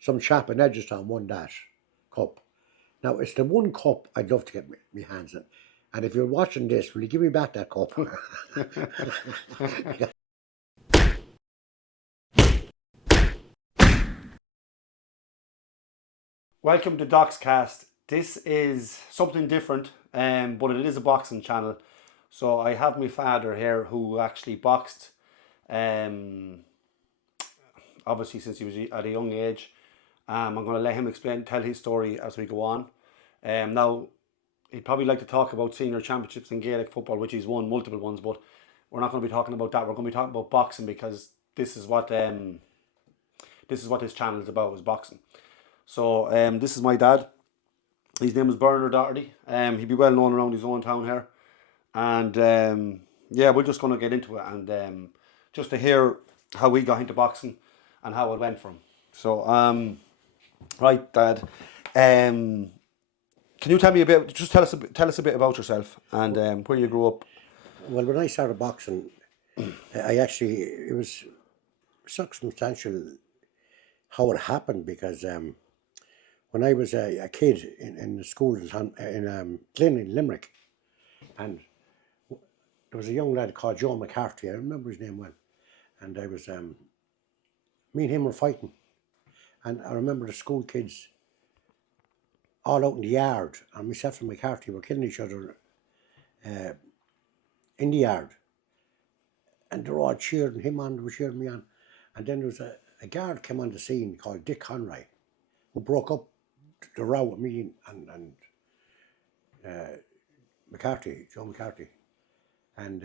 some chap in Edgerton won that cup. Now, it's the one cup I'd love to get my hands on. And if you're watching this, will you give me back that cup? Welcome to Docscast. This is something different, but it is a boxing channel. So I have my father here who actually boxed, obviously since he was at a young age. I'm going to let him tell his story as we go on. Now, he'd probably like to talk about senior championships in Gaelic football, which he's won multiple ones, but we're not going to be talking about that. We're going to be talking about boxing because this is what this channel is about, is boxing. So this is my dad. His name is Bernard Doherty. He'd be well known around his own town here. And yeah, we're just going to get into it and just to hear how we got into boxing and how it went for him. So, right, Dad. Can you tell me a bit? Just tell us a bit about yourself and where you grew up. Well, when I started boxing, it was circumstantial how it happened, because when I was a kid in the school in Limerick, and there was a young lad called Joe McCarthy. I remember his name well, and I was me and him were fighting, and I remember the school kids all out in the yard, and myself and McCarthy were killing each other in the yard, and they were all cheering him on, they were cheering me on, and then there was a guard came on the scene called Dick Conroy, who broke up the row with me and Joe McCarthy, and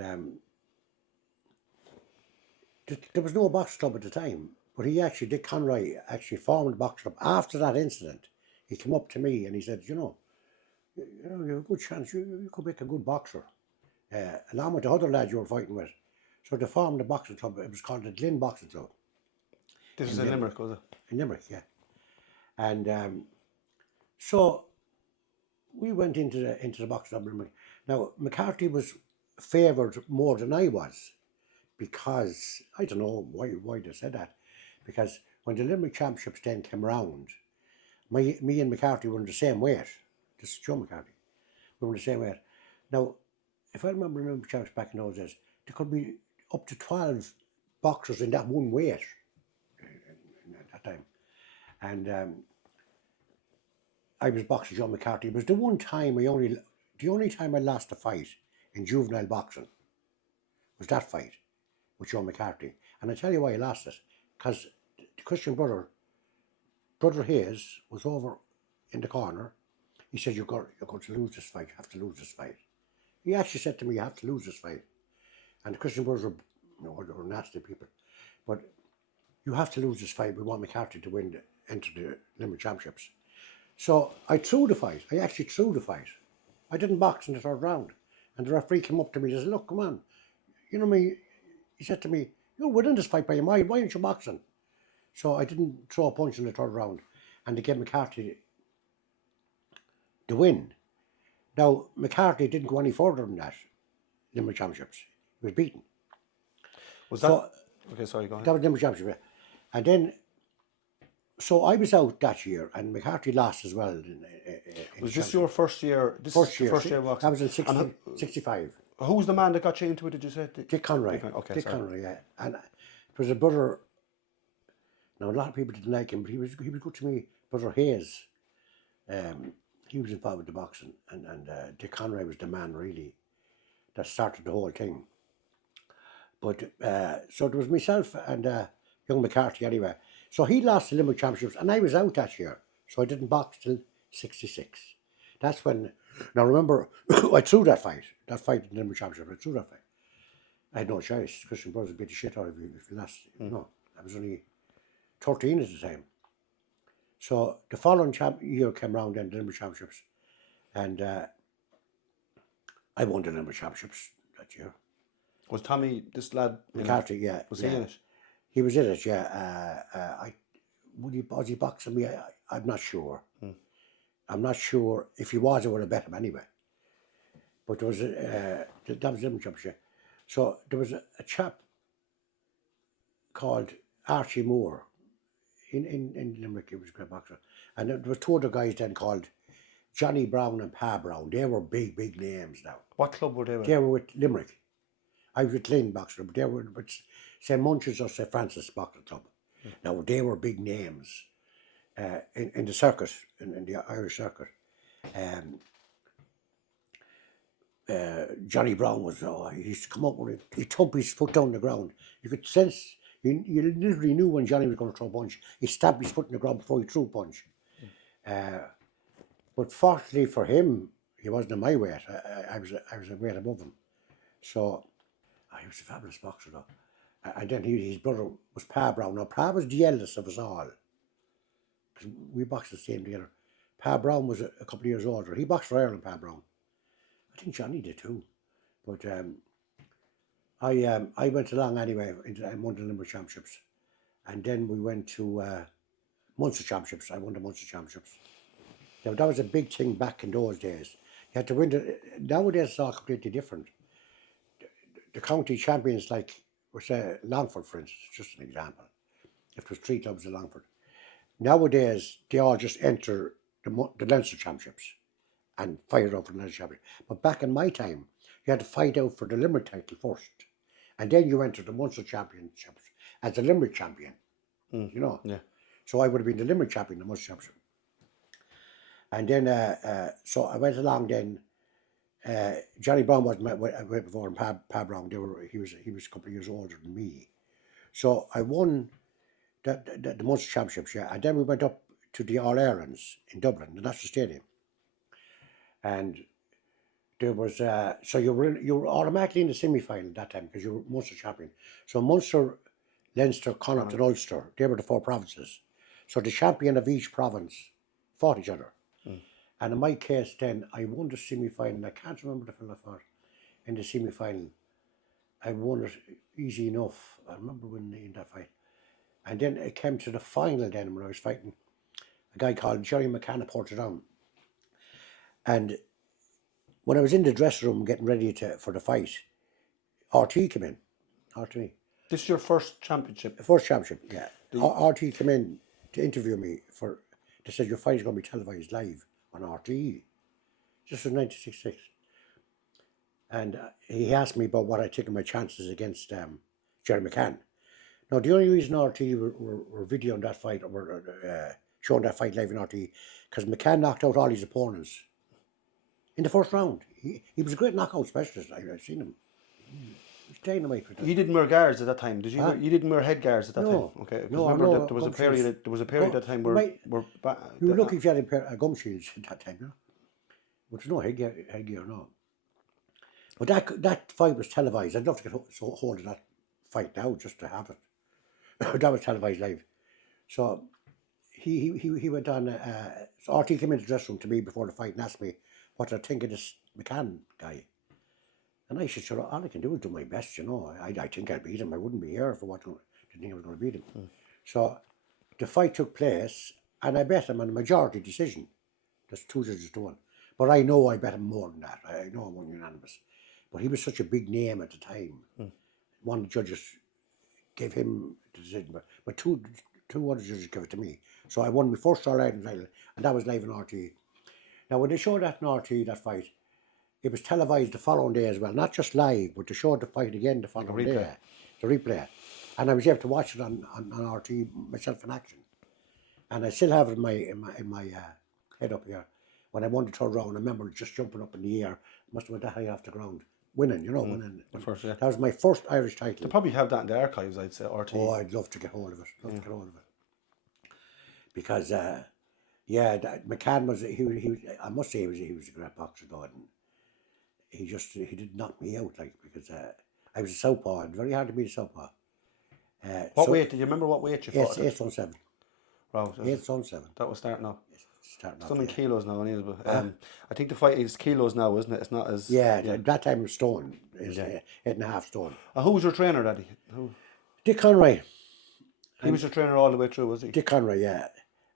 there was no box club at the time, but Dick Conroy actually formed a box club after that incident. He came up to me and he said, you know, you have a good chance, you could make a good boxer, along with the other lads you were fighting with. So they formed a boxing club. It was called the Glyn Boxing Club. This was in Limerick, was it? In Limerick, yeah. And so we went into the boxing club in Limerick. Now, McCarthy was favoured more than I was, because I don't know why they said that, because when the Limerick Championships then came around, me and McCarthy were in the same weight. This is Joe McCarthy. We were in the same weight. Now, if I remember the Limerick Championships back in those days, there could be up to 12 boxers in that one weight at that time. And I was boxing Joe McCarthy. It was the only time I lost a fight in juvenile boxing was that fight with Joe McCarthy. And I tell you why I lost it, because the Christian brother Hayes, was over in the corner. He said, you're going to lose this fight, you have to lose this fight. He actually said to me, you have to lose this fight. And the Christian brothers were nasty people. But you have to lose this fight. We want McCarthy to enter the Limerick Championships. So I threw the fight. I actually threw the fight. I didn't box in the third round. And the referee came up to me and said, look, come on. You know me, he said to me, you're winning this fight by your mind. Why aren't you boxing? So I didn't throw a punch in the third round. And they gave McCarthy the win. Now, McCarthy didn't go any further than that, Limerick Championships. He was beaten. Was that? Okay, sorry, go ahead. That was Limerick Championship. And then, so I was out that year, and McCarthy lost as well. Was this your first year? First year boxing? That was in 65. Who was the man that got you into it, did you say? Dick Conroy. Dick Conroy, yeah. And it was a brother. Now, a lot of people didn't like him, but he was good to me. Brother Hayes, he was involved with the boxing, and Dick Conroy was the man, really, that started the whole thing. But, so there was myself and young McCarthy anyway. So he lost the Limerick Championships, and I was out that year, so I didn't box till 66. That's when, now remember, I threw that fight in the Limerick Championship, I threw that fight. I had no choice. Christian Brothers beat the shit out of you if you lost. No, I was only 13 at the time. So the following year came round, then the Limerick Championships, and I won the Limerick Championships that year. Was Tommy, this lad, McCarthy, yeah. Was he in it? He was in it, yeah. Was he boxing me? I'm not sure. I'm not sure. If he was, I would have bet him anyway. But there was that was the Limerick Championship. So there was a chap called Archie Moore. in Limerick, he was a great boxer. And there was two other guys then called Johnny Brown and Pa Brown. They were big names now. What club were they with? They were with Limerick. I was with Lynn Boxer, but they were with St. Munch's or St. Francis Boxer Club. Now, they were big names in the circuit, in the Irish circuit. Johnny Brown was, he used to come up with it. He'd thump his foot down the ground. You could sense, you literally knew when Johnny was going to throw a punch. He stabbed his foot in the ground before he threw a punch. But fortunately for him, he wasn't in my weight. I was a weight above him. So, he was a fabulous boxer though. And then his brother was Pa Brown. Now, Pa was the eldest of us all. Because we boxed the same together. Pa Brown was a couple of years older. He boxed for Ireland, Pa Brown. I think Johnny did too. But I went along anyway into won the Limerick Championships. And then we went to Munster Championships. I won the Munster Championships. Now, that was a big thing back in those days. You had to win nowadays it's all completely different. The county champions, like, say, Longford, for instance, just an example. If there was 3 clubs in Longford. Nowadays, they all just enter the Leinster Championships and fight out for the Leinster Championship. But back in my time, you had to fight out for the Limerick title first. And then you enter the Munster Championships as a Limerick champion. You know? Yeah. So I would have been the Limerick champion, the Munster Championship. And then, so I went along then. Johnny Brown was way before, and Pa Brown. He was a couple of years older than me. So I won the Munster Championships, yeah. And then we went up to the All Irelands in Dublin, the National Stadium. And there was so you were automatically in the semi-final at that time because you were Munster champion. So Munster, Leinster, Connacht, and Ulster, they were the 4 provinces. So the champion of each province fought each other. And in my case then, I won the semi-final. I can't remember the fella for in the semi-final. I won it easy enough. I remember winning in that fight. And then it came to the final then when I was fighting a guy called Jerry McCann of Portadown. And when I was in the dressing room getting ready for the fight, RT came in. RT. This is your first championship? The first championship, yeah. RT came in to interview me they said your fight is going to be televised live on RTE. This was 1966. And he asked me about what I'd taken my chances against Jerry McCann. Now, the only reason RTE were videoing that fight, or were showing that fight live on RTE, because McCann knocked out all his opponents in the first round. He was a great knockout specialist. I've seen him. He was dynamite with that. You didn't wear guards at that time, did you? Huh? You didn't wear head guards at that time? Okay. No, remember that there was a period at that time where... You were lucky if you had a pair of gum shields at that time, you know. But there's no headgear, no. But that fight was televised. I'd love to get hold of that fight now, just to have it. That was televised live. So he went on. So RT came into the dressing room to me before the fight and asked me what I think of this McCann guy. And I said, sure, all I can do is do my best, you know. I think I'll beat him. I wouldn't be here if I didn't think I was going to beat him. So the fight took place, and I bet him on a majority decision. That's 2 judges to 1. But I know I bet him more than that. I know I won unanimous. But he was such a big name at the time. One of the judges gave him the decision, but two other judges gave it to me. So I won my first All Ireland title, and that was live on RT. Now, when they showed that on RT, that fight, it was televised the following day as well. Not just live, but they showed the fight again the following day. The replay. And I was able to watch it on RT myself in action. And I still have it in my head up here. When I won the 3rd round, I remember just jumping up in the air. Must have went that high off the ground. Winning, you know, winning. The first, yeah. That was my first Irish title. They probably have that in the archives, I'd say, RT. Oh, I'd love to get hold of it. Because, McCann was, I must say he was a great boxer, though. And he did knock me out, like, because I was a Southpaw, and very hard to beat a Southpaw. What weight, do you remember what weight you fought? 8 stone 7. Wow. 8 stone 7. That was starting off. It's done in kilos now, anyways, but I think the fight is kilos now, isn't it? It's not as... Yeah, that time it was stone. It's 8.5 stone. Who was your trainer, Daddy? Dick Conroy. He was your trainer all the way through, was he? Dick Conroy, yeah.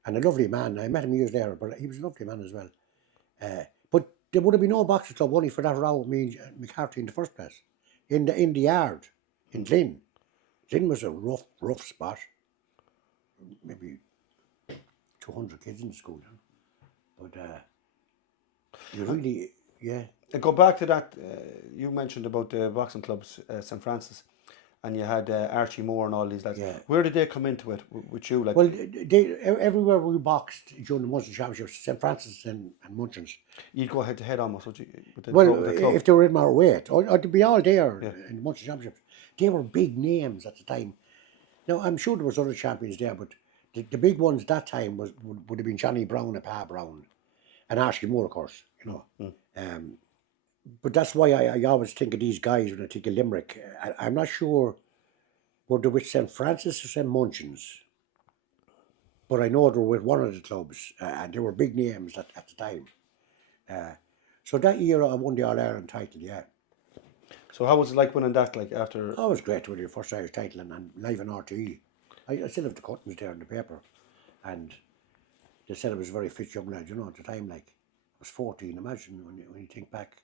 And a lovely man. I met him years later, but he was a lovely man as well. But there would have been no boxing club only for that row with me and McCarthy in the first place. In the yard, in Lynn. Lynn was a rough spot. Maybe 200 kids in the school. But you really, yeah. And go back to that, you mentioned about the boxing clubs, St. Francis, and you had Archie Moore and all these lads. Yeah. Where did they come into it with you? Like, Well, everywhere we boxed during the Munster Championships, St. Francis and Munchins. you'd go head to head almost, would you? With the, Well, with the club. if they were in our weight, or to be all there in the Munster Championships, they were big names at the time. Now, I'm sure there was other champions there, but the big ones that time would have been Johnny Brown and Pa Brown, and Ashley Moore, of course, you know. But that's why I always think of these guys when I think of Limerick. I'm not sure were they with St. Francis or St. Munchins, but I know they were with one of the clubs, and they were big names at the time. So that year I won the All-Ireland title, yeah. So how was it like winning that, like, after? Oh, it was great to win your first Irish title and live on RTE. I still have the cuttings there in the paper, and they said I was a very fit young lad, you know, at the time, like, I was 14, imagine when you think back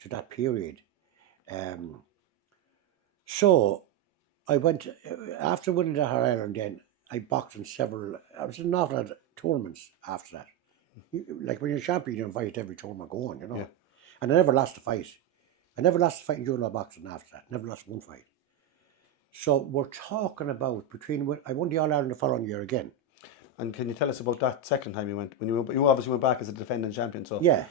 to that period. So I went, after winning the All-Ireland then, I boxed in I was in an awful lot of tournaments after that. Like when you're a champion, you're invited to every tournament going, you know. Yeah. And I never lost a fight. I never lost a fight in junior boxing after that. Never lost one fight. So we're talking about I won the All-Ireland the following year again. And can you tell us about that second time you went? When you obviously went back as a defending champion, so. Yeah.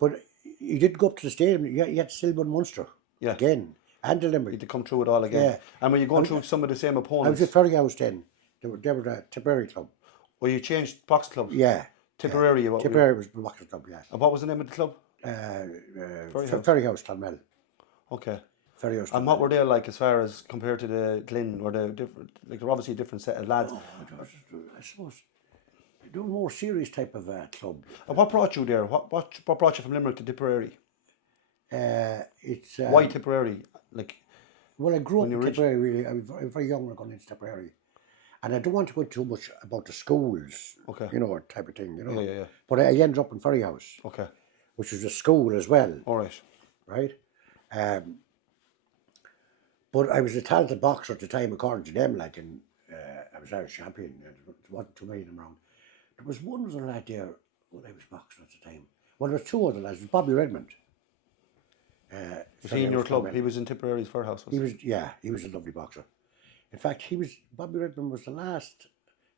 But you didn't go up to the stadium. You had to still win Munster again. And the Limerick. You had to come through it all again. Yeah. And when you're going through some of the same opponents. I was at Ferryhouse then. They were the Tipperary club. Well, you changed box clubs. Yeah. Tipperary. Tipperary was the boxing club, yeah. And what was the name of the club? Ferryhouse, Clonmel. Okay. Ferryhouse. And what were they like as far as compared to the Glyn? Were they different? Like, they're obviously a different set of lads. I suppose they were a more serious type of club. And what brought you there? What brought you from Limerick to Tipperary? It's Why Tipperary? Like, well, I grew up in Tipperary. Really, I was very young when I got into Tipperary, and I don't want to go too much about the schools. Okay. You know, type of thing. You know. Yeah. But I ended up in Ferryhouse. Okay. Which was a school as well. All right. Right. But I was a talented boxer at the time, according to them. Like, and I was Irish champion. There wasn't too many of them around. There was one other lad there when I was boxing at the time. Well, there was two other lads. It was Bobby Redmond. Was he in your club? He was in Tipperary's Fairhouse. He was a lovely boxer. In fact, Bobby Redmond was the last,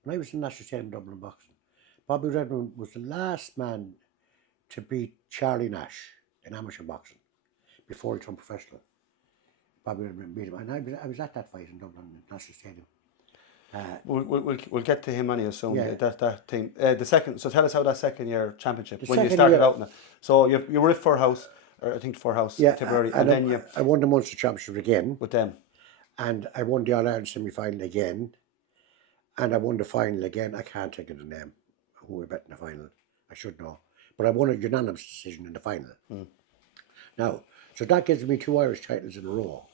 when I was in National Stadium Dublin boxing, Bobby Redmond was the last man to beat Charlie Nash in amateur boxing before he turned professional. Bobby Redmond beat him, and I was at that fight in Dublin at National Stadium. We'll get to him anyway soon. Yeah. That thing. The second. So tell us how that second year championship when you started out in it. So you were at Fairhouse, or I think Fairhouse, Tipperary, and then I won the Munster Championship again with them, and I won the All-Ireland semi-final again, and I won the final again. I can't think of the name who we bet in the final. I should know, but I won a unanimous decision in the final. Now, so that gives me 2 Irish titles in a row,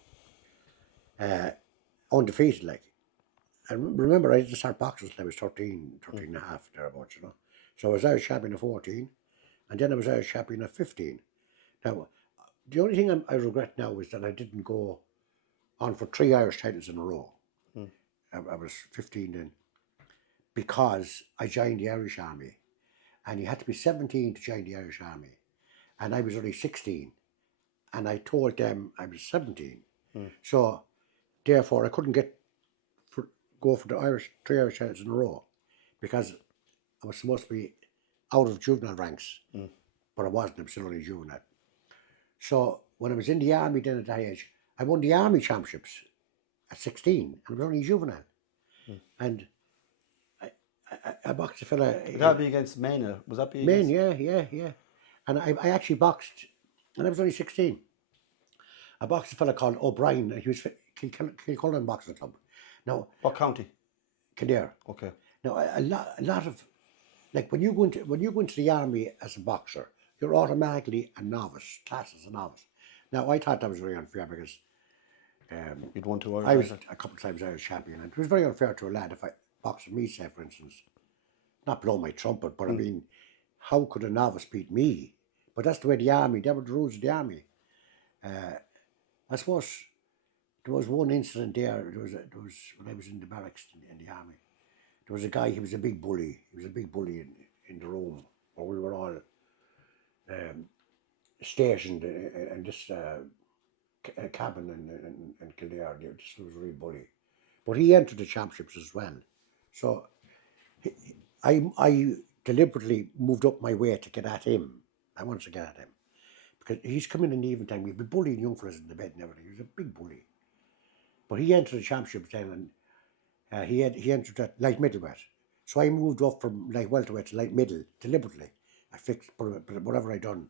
undefeated, like. And remember, I didn't start boxing until I was 13 and a half, thereabouts, you know. So I was Irish champion at 14, and then I was Irish champion at 15. Now, the only thing I regret now is that I didn't go on for 3 Irish titles in a row. I was 15 then, because I joined the Irish Army, and you had to be 17 to join the Irish Army, and I was only 16, and I told them I was 17. So, therefore, I couldn't go for the 3 Irish titles in a row, because I was supposed to be out of juvenile ranks, but I wasn't. I'm still only juvenile. So when I was in the army then at that age, I won the army championships at 16, and I was only juvenile. And I boxed a fella. Would that be against Maine? Was that be Maine? Yeah. And I actually boxed, and I was only 16. I boxed a fella called O'Brien. He was Kilcullen Boxing Club. Now, what county? Kildare. Okay. Now, a lot of, like, when you go into the army as a boxer, you're automatically a novice, classed as a novice. Now, I thought that was very unfair, because you'd won 2 Irish. I was a couple of times Irish champion, and it was very unfair to a lad if I boxed me, say, for instance, not blow my trumpet, but I mean, how could a novice beat me? But that's the way the army, they were the rules of the army. I suppose there was one incident there. There was when I was in the barracks in the army. there was a guy, he was a big bully. He was a big bully in the room where we were all stationed in this cabin in Kildare. This was a real bully. But he entered the championships as well. So I deliberately moved up my way to get at him. I wanted to get at him. Because he's coming in the evening time. We'd be bullying young fellas in the bed and everything. He was a big bully. But he entered the championships then, and he entered at light middleweight. So I moved up from light welterweight to light middle deliberately. I fixed whatever I done.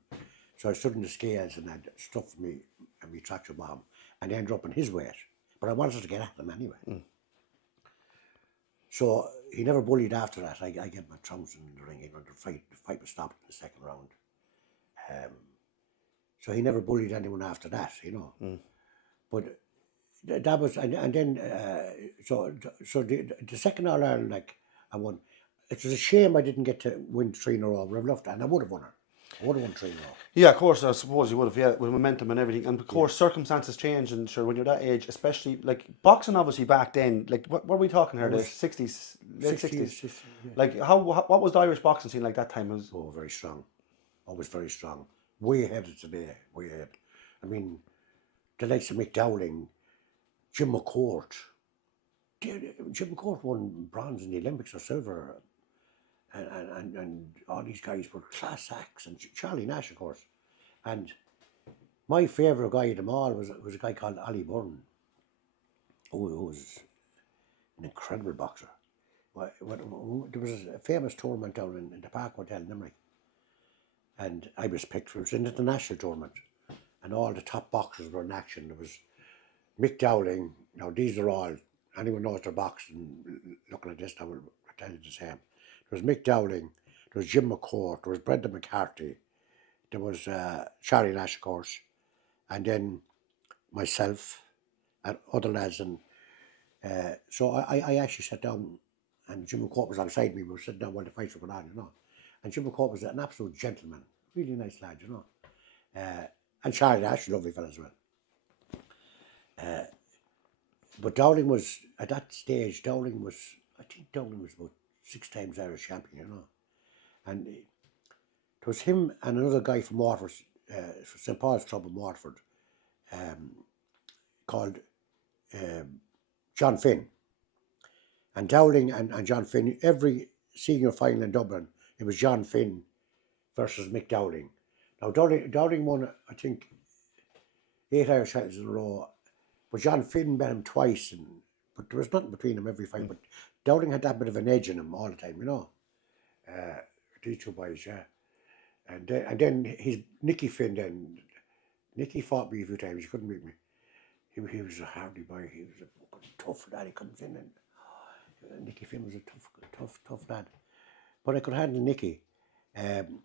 So I stood in the scales and I'd stuffed me and me traction bomb and ended up in his weight. But I wanted to get at him anyway. So he never bullied after that. I gave him a trouncing in the ring. The fight was stopped in the second round. So he never bullied anyone after that, But that was, and then, so the second All Ireland, like, I won. It was a shame I didn't get to win 3 in a row. But I've loved it, and I would have won it. I would have won 3 in a row. Yeah, of course, I suppose you would have, with momentum and everything. And of course, circumstances change, and sure, when you're that age, especially, like, boxing obviously back then, like, what were we talking here, the 60s, late 60s? Yeah. Like, what was the Irish boxing scene like that time? Oh, very strong. Always very strong. Way ahead of today, way ahead. I mean, the likes of Mick Dowling, Jim McCourt. Jim McCourt won bronze in the Olympics or silver. And all these guys were class acts, and Charlie Nash, of course. And my favourite guy of them all was a guy called Ollie Byrne, who was an incredible boxer. There was a famous tournament down in the Park Hotel in Limerick, and I was picked. It was an international tournament, and all the top boxers were in action. There was Mick Dowling. Now these are all, anyone knows their boxing, looking at this, I will tell you the same. There was Mick Dowling, there was Jim McCourt, there was Brendan McCarthy, there was Charlie Nash, of course, and then myself and other lads. And so I actually sat down, and Jim McCourt was alongside me. We were sitting down while the fights were going on, And Jim McCourt was an absolute gentleman, really nice lad, And Charlie Nash, lovely fellow as well. But Dowling was, at that stage, I think Dowling was about 6 times Irish champion, And it was him and another guy from Waterford, St. Paul's Club in Waterford, called John Finn. And Dowling and John Finn, every senior final in Dublin, it was John Finn versus Mick Dowling. Now Dowling won, I think, 8 Irish titles in a row, but John Finn bet him twice, but there was nothing between them every fight. But Dowling had that bit of an edge in him all the time, These 2 boys, yeah. And then his Nicky Finn. Then Nicky fought me a few times. He couldn't beat me. He was a hardy boy. He was a tough lad. He comes in, and Nicky Finn was a tough lad. But I could handle Nicky. And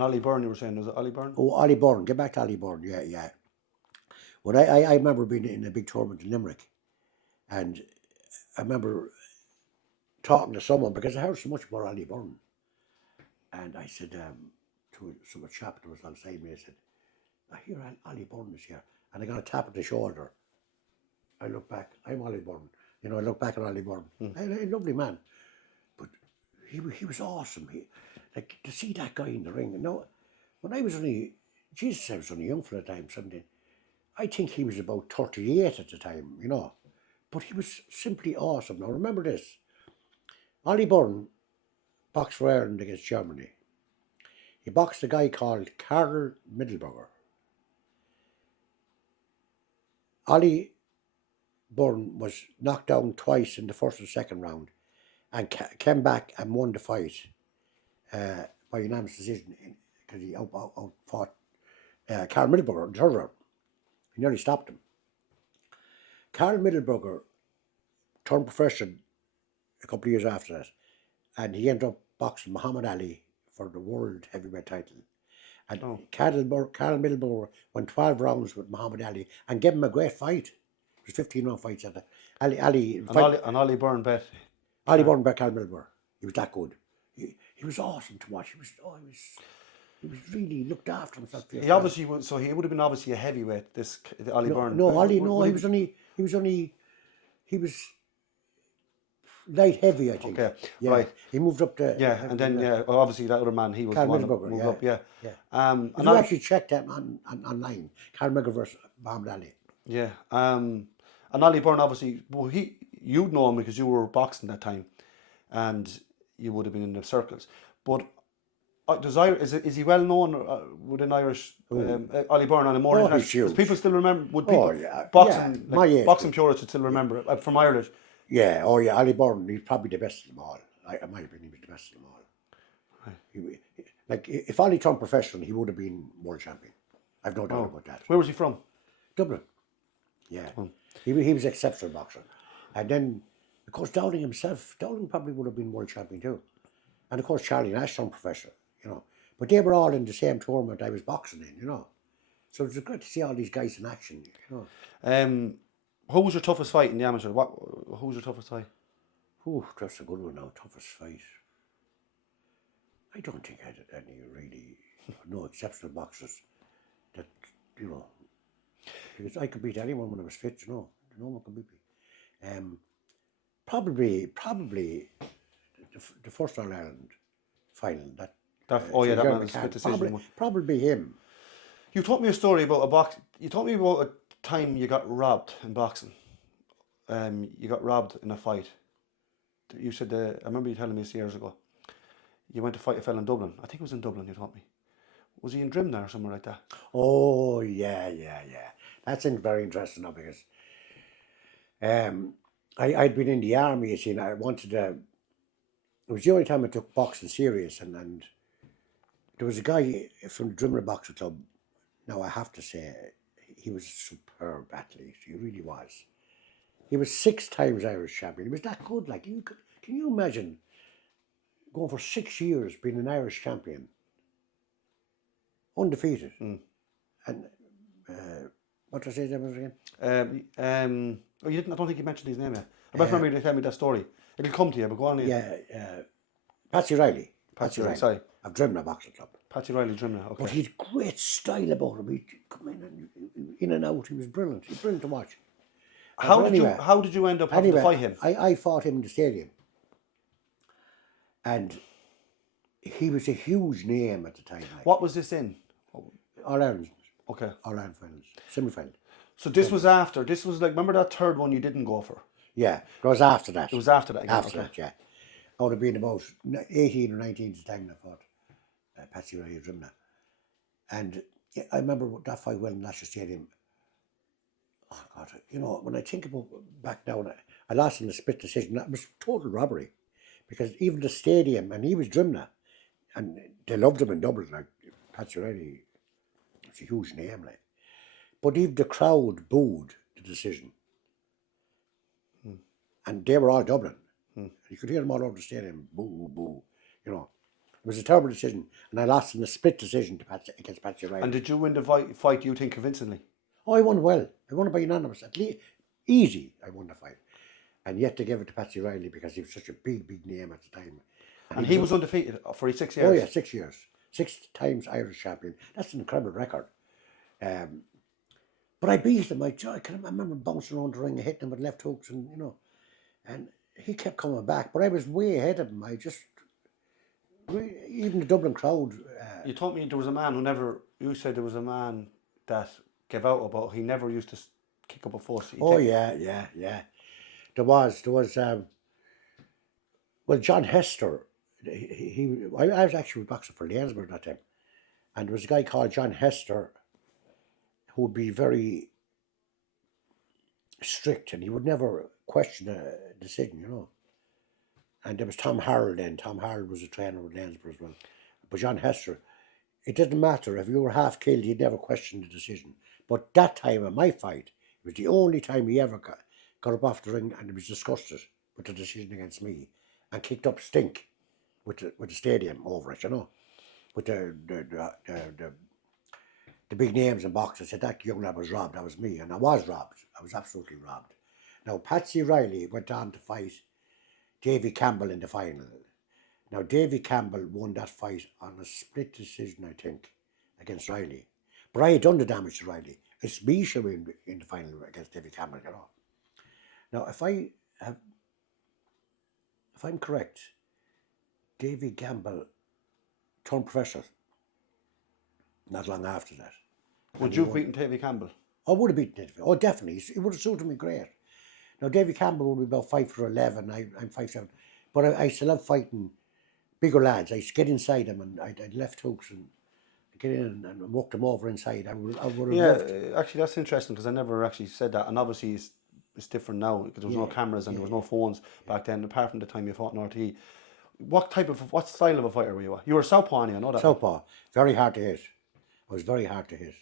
Ollie Byrne, you were saying, was it Ollie Byrne? Oh, Ollie Byrne. Get back to Ollie Byrne. Yeah. Well, I remember being in a big tournament in Limerick, and I remember talking to someone because I heard so much about Ollie Byrne. And I said to some chap that was alongside me, I said, I hear Ollie Byrne is here. And I got a tap on the shoulder. I look back, I'm Ollie Byrne. I look back at Ollie Byrne. A lovely man. But he was awesome. Like, to see that guy in the ring. When I was only young for the time, 17. I think he was about 38 at the time, But he was simply awesome. Now, remember this. Ollie Byrne boxed for Ireland against Germany. He boxed a guy called Karl Mittelberger. Ollie Byrne was knocked down twice in the first and second round and came back and won the fight by unanimous decision because he outfought Karl Mittelberger in the third round. He nearly stopped him. Karl Mittelberger turned professional a couple of years after that, and he ended up boxing Muhammad Ali for the world heavyweight title. And Karl Mittelberger won 12 rounds with Muhammad Ali and gave him a great fight. It was 15-round fights at that. Ollie Byrne bet. Ollie Byrne bet Karl Mittelberger. He was that good. He was awesome to watch. He was really looked after himself. He obviously would. So he would have been obviously a heavyweight. Ollie Byrne. No, Ollie. No, he was. light heavy, I think. Okay, Yeah. right. He moved up to Yeah, and then well, obviously that other man, he was Carl the one that Middleburger, moved yeah. up. Yeah. Yeah. If And you actually check that online, Carl Middleburger versus Muhammad Ali. yeah. And Ollie Byrne, obviously, well, you'd know him because you were boxing that time, and you would have been in the circles. But is he well known within Irish? Ollie Byrne on a more Oh, international, he's huge. because people still remember. Would Oh, people yeah, boxing my age boxing group. purists would still remember from Ireland? Yeah, oh yeah, Ali Byrne, he's probably the best of them all. In my opinion, he was the best of them all. Like, if Ali turned professional, he would have been world champion. I've no doubt about that. Where was he from? Dublin. Yeah. He was an exceptional boxer. And then, of course, Dowling himself, Dowling probably would have been world champion too. And of course, Charlie Nash turned professional, you know. But they were all in the same tournament I was boxing in, you know. So it was great to see all these guys in action, you know. Who was your toughest fight in the amateur? Who was your toughest fight? Ooh, that's a good one now. Toughest fight. I don't think I had any really, no exceptional boxers that, you know, because I could beat anyone when I was fit, you know. No one could beat me. Probably the first All Ireland final. That That Jerry man was McCann, split decision. Probably him. You told me a story about a box. You told me about a time you got robbed in boxing. You got robbed in a fight. You said I remember you telling me this years ago. You went to fight a fella in Dublin. I think it was in Dublin. You told me. Was he in Drimna or somewhere like that? Oh yeah. That's very interesting now because I'd been in the army, you see, and I wanted to. It was the only time I took boxing serious, and there was a guy from the Drimna Boxing Club. Now I have to say, he was a superb athlete. He really was. He was 6 times Irish champion. He was that good. Like can you imagine going for 6 years being an Irish champion, undefeated, and what did I say that was again? Oh, you didn't. I don't think you mentioned his name yet. I bet remember you telling me that story. It'll come to you, but go on. Yeah, Patsy Riley. Patsy Riley. Sorry, I've driven a boxing club. Patsy Riley Drimna. Okay. But he had great style about him. He'd come in and out. He was brilliant. He was brilliant to watch. How did you end up having to fight him? I fought him in the stadium. And he was a huge name at the time. Like. What was this in? All Ireland. Okay. All Ireland finals. Semi-final. So this was after. This was like, remember that third one you didn't go for? Yeah, it was after that. It was after that. Again. After that, yeah. I would have been about 18 or 19 at the time I fought Patsy Riley Drimna. And I remember that fight well in National Stadium. Oh, God, you know, when I think about back down, I lost in a split decision. That was total robbery. Because even the stadium, and he was Drimna, and they loved him in Dublin, like Patsy Riley, it's a huge name, like. But even the crowd booed the decision. And they were all Dublin. You could hear them all over the stadium, boo, boo, you know. It was a terrible decision, and I lost in a split decision against Patsy Riley. And did you win the fight, you think, convincingly? Oh, I won well. I won it by unanimous. At least, easy, I won the fight. And yet they gave it to Patsy Riley because he was such a big name at the time. And he was undefeated for 6 years? Oh yeah, 6 years. 6 times Irish champion. That's an incredible record. But I beat him. I remember bouncing around the ring and hitting him with left hooks and, you know. And he kept coming back. But I was way ahead of him. Even the Dublin crowd. You told me there was a man you said there was a man that gave out about, he never used to kick up a fuss. Yeah. There was, well, John Hester, I was actually boxing for Longford that time. And there was a guy called John Hester who would be very strict and he would never question a decision, you know. And there was Tom Harrell then. Tom Harrell was a trainer with Longford as well. But John Hester, it didn't matter. If you were half killed, he'd never question the decision. But that time in my fight, it was the only time he ever got up off the ring and he was disgusted with the decision against me and kicked up stink with the stadium over it, you know. With the big names in boxing, said that young lad was robbed. That was me, and I was robbed. I was absolutely robbed. Now, Patsy Riley went on to fight Davy Campbell in the final. Now, Davy Campbell won that fight on a split decision, I think, against Riley. But I had done the damage to Riley. It's me should win in the final against Davy Campbell, you know. Now, if I have if I'm correct, Davy Campbell turned professional not long after that. Would you have beaten Davy Campbell? I would have beaten Davy. Oh, definitely. It would have suited me great. Now, Davy Campbell would be about 5'11". I'm 5'7". But I still love fighting bigger lads. I used to get inside them and I'd left hooks and get in and walk them over inside. I would have loved. Actually, that's interesting because I never actually said that. And obviously, it's different now because there was no cameras and there was no phones back then. Apart from the time you fought in RTE, what style of a fighter were you? You were a Southpaw, I know that. Southpaw, very hard to hit. I was very hard to hit.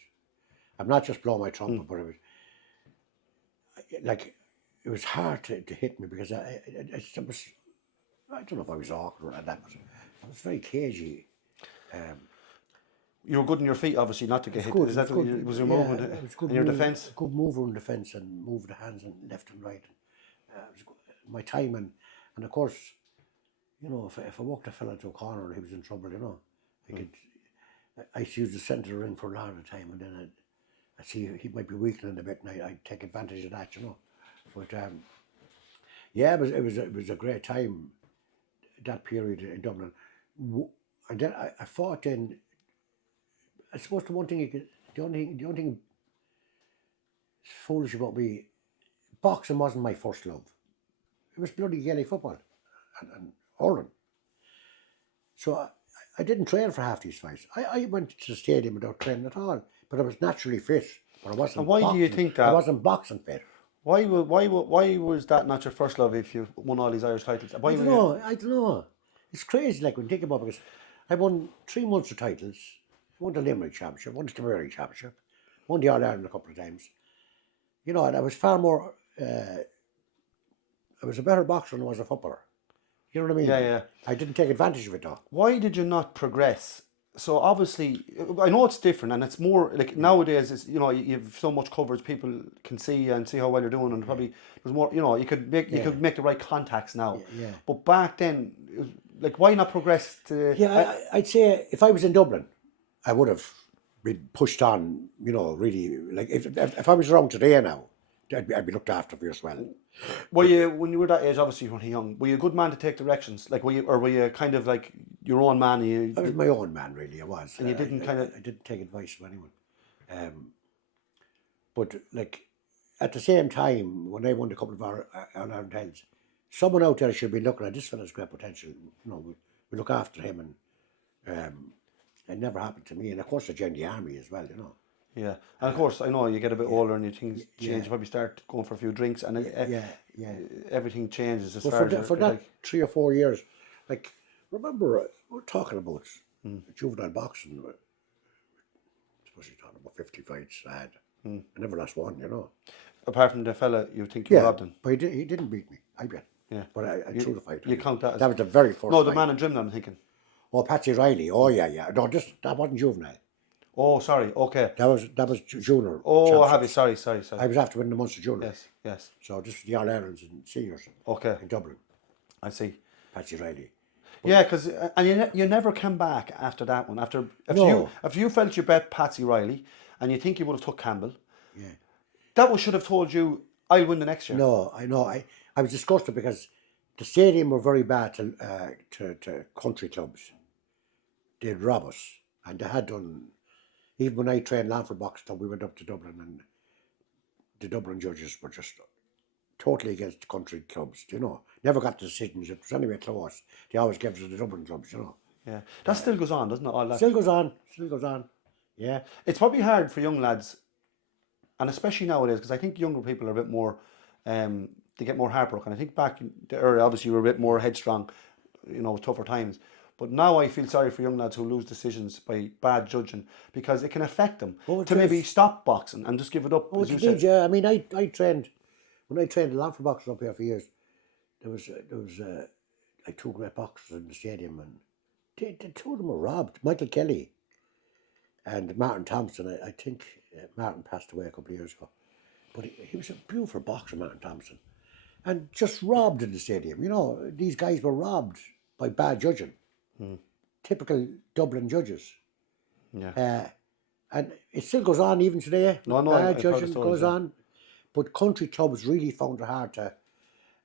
I'm not just blowing my trumpet, but it was hard to hit me because I don't know if I was awkward or that, but I was very cagey. You were good in your feet, obviously, not to get hit. Was your movement in your defence? Good mover in defence and move the hands and left and right. My timing, and of course, if I walked a fella to a corner and he was in trouble, I used to use the centre of the ring for a lot of the time, and then I'd see he might be weakening a bit, and I'd take advantage of that, But it was a great time, that period in Dublin. And then I fought in. I suppose the only thing foolish about me, boxing wasn't my first love. It was bloody Gaelic football and hurling. So I didn't train for half these fights. I went to the stadium without training at all, but I was naturally fit. But I wasn't. And why do you think that? I wasn't boxing fit. Why was that not your first love if you won all these Irish titles? I don't know. It's crazy, when you think about it, because I won 3 Munster titles. I won the Limerick Championship, won the Tipperary Championship, won the All-Ireland a couple of times. And I was far more, I was a better boxer than I was a footballer. You know what I mean? Yeah. I didn't take advantage of it though. Why did you not progress? So obviously, I know it's different, and it's more nowadays. It's you have so much coverage, people can see and see how well you're doing, and probably there's more. You could make the right contacts now. Yeah. But back then, it was, why not progress to? Yeah, I'd say if I was in Dublin, I would have been pushed on. Really, if I was around today now, I'd be looked after for as well. Were you, when you were that age, obviously when you were young, were you a good man to take directions? Were you kind of like your own man? I was my own man, really. I was. And you didn't I didn't take advice from anyone. But at the same time, when I won a couple of our Ireland titles, someone out there should be looking at this fella's great potential. We look after him, and it never happened to me. And of course, I joined the army as well. Yeah, and of course, I know you get a bit older and things change. You probably start going for a few drinks, and everything changes as far as for that 3 or 4 years. Remember, we're talking about juvenile boxing. Especially talking about 50 fights I had. I never lost one, Apart from the fella you think you robbed him. But he didn't beat me, I bet. Yeah. But I threw the fight. You count that as... That was the very first No, the fight. man in Drimnagh, I'm thinking. Oh, Patsy Riley. Oh, yeah. No, that wasn't juvenile. Oh, sorry. Okay. That was junior. Oh, I have you. Sorry. I was after winning the Munster junior. Yes. So this is the All-Irelands and seniors. Okay. In Dublin. I see. Patsy Riley. Yeah, because you never came back after that one. If you felt you bet Patsy Riley and you think you would have took Campbell, that should have told you I'll win the next year. No, I know. I was disgusted because the stadium were very bad to country clubs. They'd rob us, and they had done. Even when I trained Longford boxing, we went up to Dublin, and the Dublin judges were just totally against the country clubs. Never got the decisions. It was anyway close. They always gave it to the Dublin clubs. Yeah, that still goes on, doesn't it? All that still goes on. Yeah, it's probably hard for young lads, and especially nowadays, because I think younger people are a bit more. They get more heartbroken. I think back in the era, obviously, you were a bit more headstrong. Tougher times. But now I feel sorry for young lads who lose decisions by bad judging because it can affect them to maybe stop boxing and just give it up. Oh, it did, yeah. I mean, I trained when I trained a lot for boxing up here for years. There was 2 great boxers in the stadium, and the 2 of them were robbed. Michael Kelly and Martin Thompson. I think Martin passed away a couple of years ago, but he was a beautiful boxer, Martin Thompson, and just robbed in the stadium. These guys were robbed by bad judging. Typical Dublin judges. Yeah. And it still goes on even today. No, bad judging goes on. But country clubs really found it hard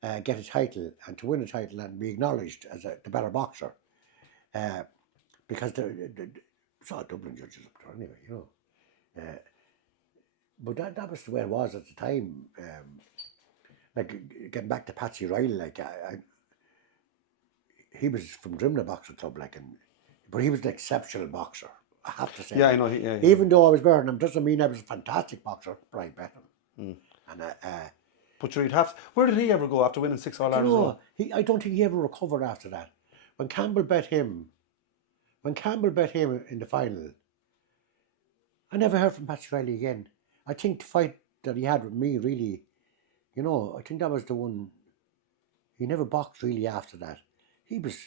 get a title and to win a title and be acknowledged as the better boxer. Because it's all Dublin judges up there anyway, you know. But that was the way it was at the time. Like getting back to Patsy Riley, like he was from Drimna Boxing Club, like, but he was an exceptional boxer. I have to say. Yeah, I that. know. Even though I was better than him, doesn't mean I was a fantastic boxer, but I bet him. And But you'd have. Where did he ever go after winning 6 All Irelands? no, I don't think he ever recovered after that. When Campbell bet him in the final, I never heard from Patsy Riley again. I think the fight that he had with me, really, you know, I think that was the one. He never boxed really after that. He was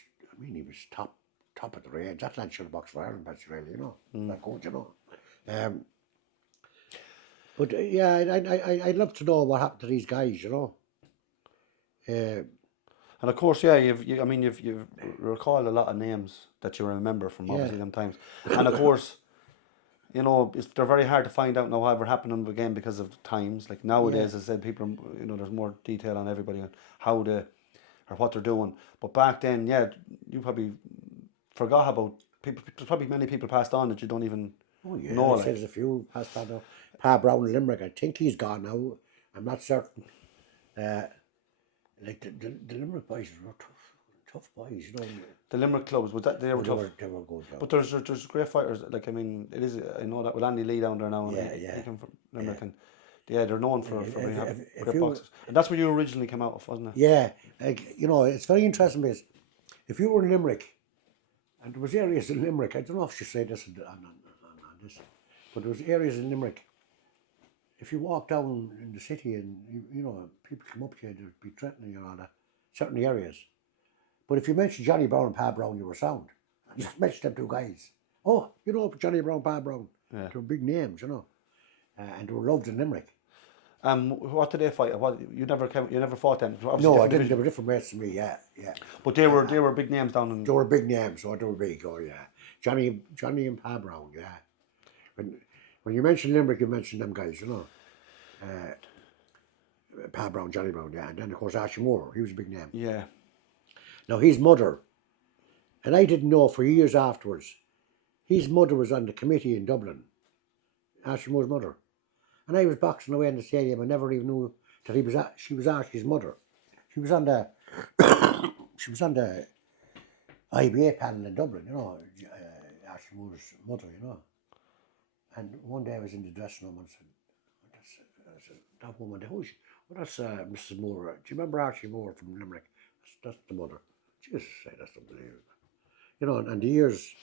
top of the range. That lad should have boxed for Ireland, Patsy Riley, you know, that coach, you know. But yeah, I'd love to know what happened to these guys, you know. And of course, yeah, you've recalled a lot of names that you remember from obviously them times. And of course, you know, they're very hard to find out now whatever happened to them again because of times. Like nowadays, as I said, people, you know, there's more detail on everybody on how they or what they're doing. But back then, yeah, you probably forgot about people. There's probably many people passed on that you don't even know. Like. There's a few passed on now. Pa Brown in Limerick, I think he's gone now. I'm not certain. Like the Limerick boys were tough boys, you know. The Limerick clubs, was that they were tough? They were good. But there's great fighters. Like I mean, it is. I know that with Andy Lee down there now. He came from Limerick, and yeah, they're known for being great boxers. And that's where you originally came out of, wasn't it? Yeah, like you know, it's very interesting because if you were in Limerick, and there was areas in Limerick, I don't know if you say this on this, but there was areas in Limerick. If you walk down in the city and you know people come up to you, they'd be threatening you and all that, certain areas. But if you mentioned Johnny Brown and Pa Brown, you were sound. Just mention them two guys. Oh, you know Johnny Brown, Pa Brown. Yeah. They were big names, you know, and they were loved in Limerick. What did they fight? What you never fought them? Obviously no, I didn't. They were different weights to me. Yeah. But they were big names down in. They were big names, so they were big. Oh yeah, Johnny and Pa Brown. Yeah. When you mention Limerick, you mention them guys, you know. Pa Brown, Johnny Brown, yeah. And then, of course, Archie Moore, he was a big name. Yeah. Now, his mother, and I didn't know for years afterwards, his mother was on the committee in Dublin, Archie Moore's mother. And I was boxing away in the stadium, I never even knew that she was Archie's mother. She was on the IABA panel in Dublin, you know, Archie Moore's mother, you know. And one day I was in the dressing room and said, that woman, who's she? Well, that's Mrs. Moore. Do you remember Archie Moore from Limerick? That's the mother. She just said, that's unbelievable. You know, and the years,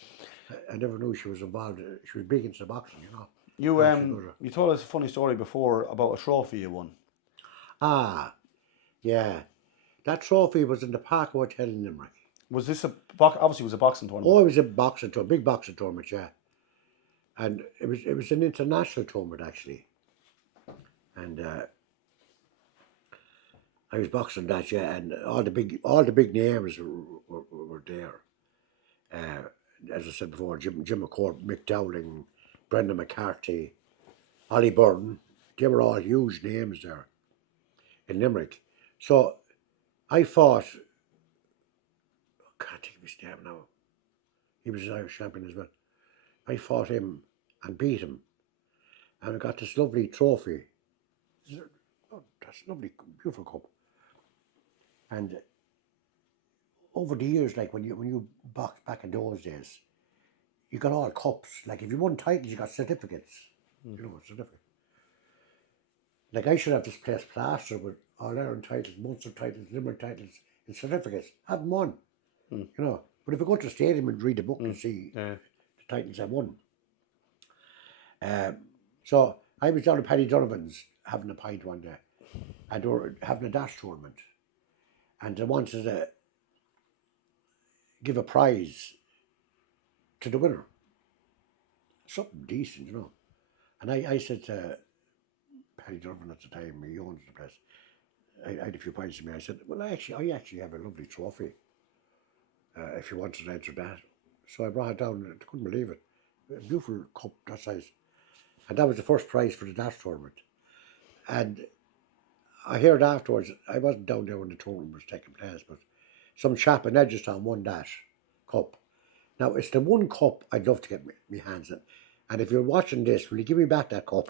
I never knew she was involved. She was big into boxing, you know. You told us a funny story before about a trophy you won. Ah, yeah. That trophy was in the Park Hotel in Limerick. Was this obviously it was a boxing tournament? Oh, it was a boxing tournament, big boxing tournament, yeah. And it was an international tournament actually. And I was boxing that, yeah, and all the big names were there. As I said before, Jim McCord, Mick Dowling, Brendan McCarthy, Ollie Burton, they were all huge names there in Limerick. So I fought, I can't think of his name now. He was an Irish champion as well. I fought him and beat him. And I got this lovely trophy. Oh, that's a lovely, beautiful cup. And over the years, like when you boxed back in those days, you got all cups. Like if you won titles, you got certificates. You know, certificate. Like I should have this place plastered with all Ireland titles, Munster titles, Limerick titles, and certificates. I haven't won. You know. But if I go to the stadium and read the book and see the titles I won. So I was down at Paddy Donovan's having a pint one day, and they were having a dash tournament, and they wanted to give a prize to the winner, something decent, you know. And I said to Paddy Donovan at the time, he owns the place, I had a few pints to me. I said, well, I actually have a lovely trophy. If you wanted to enter that, so I brought it down. I couldn't believe it. A beautiful cup that size. And that was the first prize for the dash tournament. And I heard afterwards, I wasn't down there when the tournament was taking place, but some chap in Edgerton won that cup. Now, it's the one cup I'd love to get my hands on. And if you're watching this, will you give me back that cup?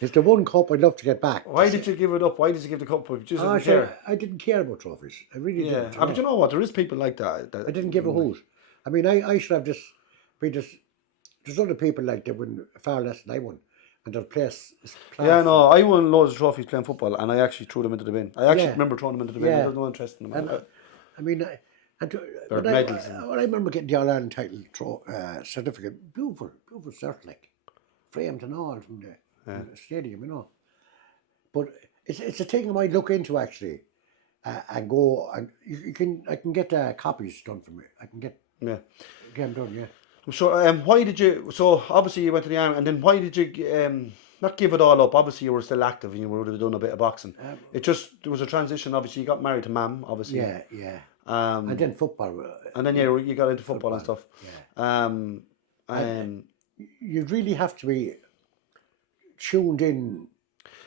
It's the one cup I'd love to get back. Why did you give it up? Why did you give the cup up? Just didn't So care. I didn't care about trophies. I really didn't. But you know what? There is people like that. I didn't give a hoot. I mean, I should have just been just. There's other people like that win far less than I won, and their place is. Yeah, no, I won loads of trophies playing football, and I actually threw them into the bin. I actually remember throwing them into the bin. Yeah. There's no interest in them. And I mean, They're medals. When I remember getting the All Ireland title certificate, beautiful cert, like framed and all from the stadium, you know. But it's a thing I might look into actually, and go and I can get copies done for me. I can get them done. Yeah. So, why did you? So, obviously, you went to the army, and then why did you not give it all up? Obviously, you were still active, and you would have done a bit of boxing. There was a transition. Obviously, you got married to Mam. Obviously, yeah. And then football. And then you got into football and stuff. Yeah. You'd really have to be tuned in.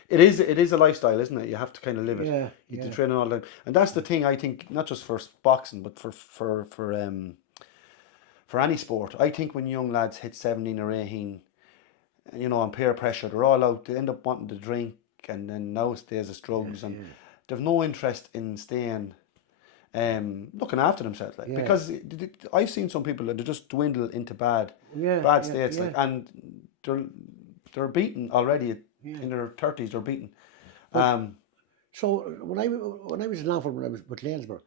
It is a lifestyle, isn't it? You have to kind of live it. Yeah, you have to train all the time, and that's the thing. I think not just for boxing, but for any sport. I think when young lads hit 17 or 18, you know, on peer pressure, they're all out. They end up wanting to drink, and then nowadays it's drugs, and they've no interest in staying, looking after themselves. Like because I've seen some people that they just dwindle into bad states, like, and they're beaten already. In their 30s, they're beaten. So when I was in Longford, when I was with Lanesborough,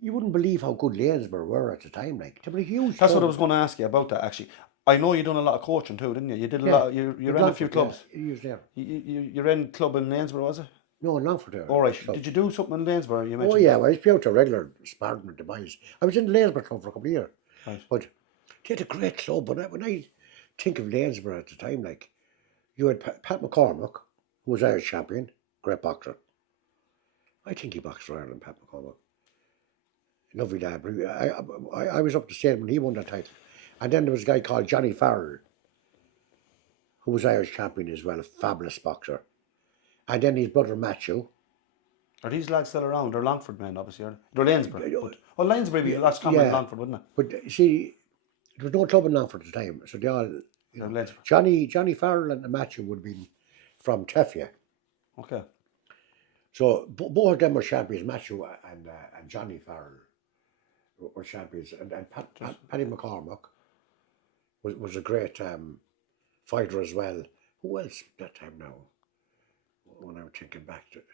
you wouldn't believe how good Lanesborough were at the time. Like they were a huge. That's what I was going to ask you about that. Actually, I know you done a lot of coaching too, didn't you? You did a lot. You ran a few clubs. You was there. You ran a club in Lanesborough, was it? No, in Longford there. All right. Did you do something in Lanesborough? You mentioned. Oh yeah, well, I was out to regular sparring with the boys. I was in the Lanesborough club for a couple of years. Right. But they had a great club. But when I think of Lanesborough at the time, like you had Pat McCormack, who was Irish champion, great boxer. I think he boxed for Ireland, Pat McCormack. Lovely lad. I was up to stadium when he won that title. And then there was a guy called Johnny Farrell, who was Irish champion as well, a fabulous boxer. And then his brother Matthew. Are these lads still around? They're Longford men, obviously. They're Lanesborough. Lanesborough would be a lot stronger than Longford, wouldn't it? But you see, there was no club in Longford at the time, so they all, you know, Johnny Farrell and Matthew would have been from Teffia. Okay. So both of them were champions, Matthew and Johnny Farrell were champions, and Paddy McCormack was a great fighter as well. Who else that time now? When I'm thinking back to it.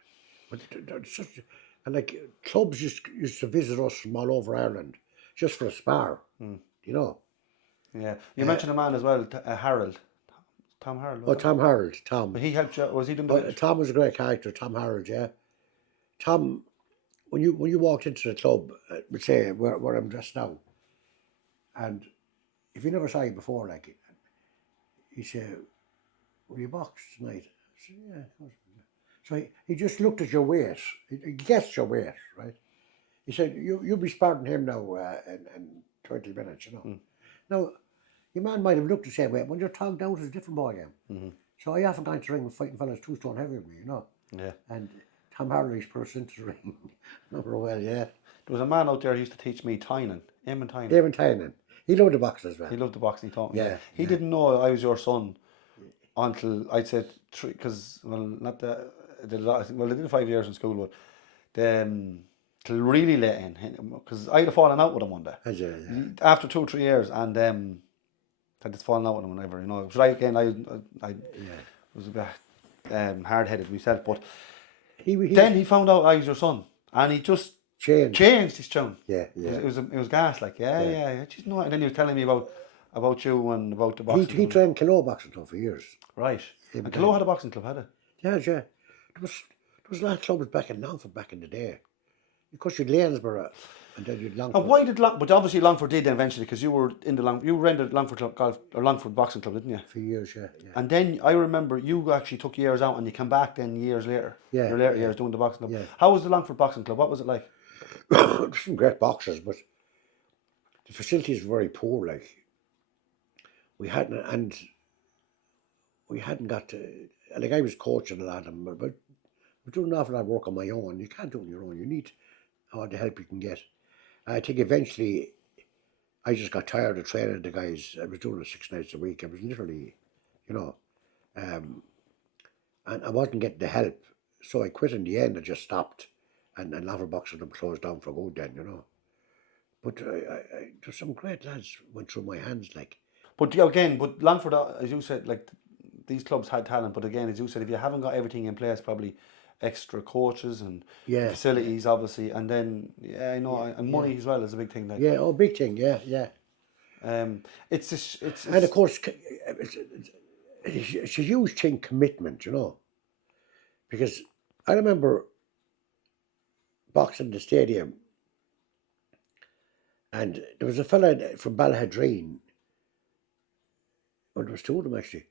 But there's such, and like clubs used to visit us from all over Ireland just for a spar, you know. Yeah, you mentioned a man as well, Harold. Tom Harold. Tom Harold. Tom. But he helped you. Was he doing? Tom was a great character. Tom Harold. Yeah. Tom, when you walked into the club, say where I'm dressed now, and if you never saw you before, like, he said, "Will you box tonight?" I said, "Yeah." So he just looked at your weight. He guessed your weight, right? He said, "You'll be sparring him now in 20 minutes, you know." Now, your man might have looked the same way. When you're togged out, it's a different ballgame. So I often got into the ring with fighting fellas 2 stone heavier than me, you know. Yeah. And Tom Harley's put into the ring. Remember well, yeah. There was a man out there who used to teach me Tynan. Eamon Tynan. Eamon Tynan. He loved the boxing as well. He loved the boxing. He taught me. Yeah. He didn't know I was your son until I'd said 3, because not I did 5 years in school, but till really late in, because I'd have fallen out with him one day. Yeah. After 2 or 3 years, and had just fallen out with him whenever, you know. So again, I was a bit hard headed myself, but then he found out I was your son, and he just changed his tune. Yeah. It was gas, like yeah. Just know. And then he was telling me about you and about the boxing. He trained Kilo boxing club for years. Right. And Kilo had a boxing club, had it? Yeah. There was a lot of clubs back in Longford back in the day. Of course, you'd Lanesborough, and then you'd Longford. And why did but obviously Longford did eventually, because you were in you ran the Longford golf or Longford boxing club, didn't you? For years, yeah. And then I remember you actually took years out and you came back then years later. Yeah. Your later years doing the boxing club. Yeah. How was the Longford boxing club? What was it like? There's some great boxers, but the facilities were very poor. Like we hadn't got like I was coaching a lot of them, but we're doing an awful lot of work on my own. You can't do it on your own. You need all the help you can get. I think eventually I just got tired of training the guys. I was doing it 6 nights a week. I was literally, you know, um, and I wasn't getting the help. So I quit in the end. I just stopped, and Longford boxing them closed down for good then, you know. But there's some great lads went through my hands, like. But again, but Longford, as you said, like these clubs had talent. But again, as you said, if you haven't got everything in place, probably extra coaches and Yeah, facilities, obviously, and then I know, and money as well is a big thing. Like, yeah, oh, big thing, yeah, yeah. it's just, And of it's course, it's a huge thing, commitment, you know. Because I remember boxing in the stadium, and there was a fella from Balhadreen. Well, there was two of them actually.